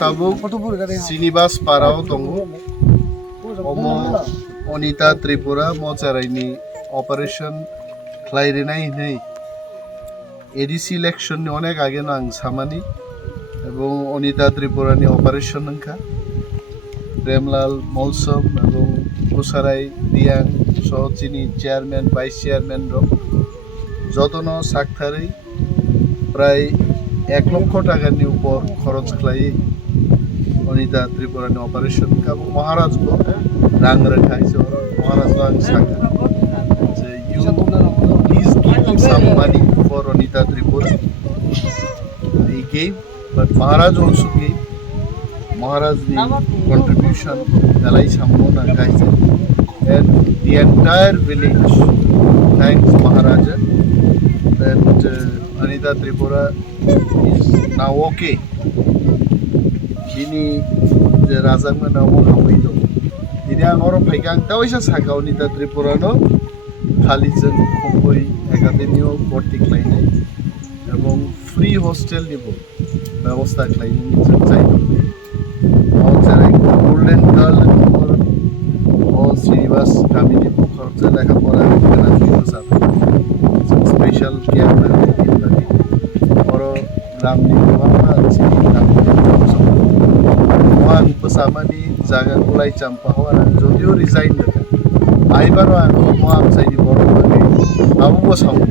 tabuk sinibas parao tongo omo onita tripura mo Cheraini operation khlairinai nei ADC election ni onek age no ang samani ebong onita tripura ni operation nangka Premlal Molsom ebong Kusarai Diang Sochini chairman vice chairman ro jotono sakthari প্রায় 1 লক্ষ টাকার উপর খরচ খাই Anita ত্রিপুরানি operation এবং মহারাজ গো রাং রাখাইছো মহারাজ গো সাকা যে you please give some money for Anita Tripura he gave but Maharaj also gave Maharaj the contribution dalai sambona guys and the entire village thanks Maharaja that Anita Tripura is now okay. Ini the Razang na mo kaway do. Ini ang oro paigang tao isa sa Anita Tripura no Khalijan Kumboy Academio Porti Kleine এবং free hostel nibo ব্যবস্থা Kleine চাই और Cheraino golden girl और Srinivas Kamini খরচা লেখাপড়া কেনা জুইতো সাথে special care na oro gram ni bama sini gram moang bersama ni jaga kulai campa hora jodio resign dekat ai baro moang sai di boro abu bos hamu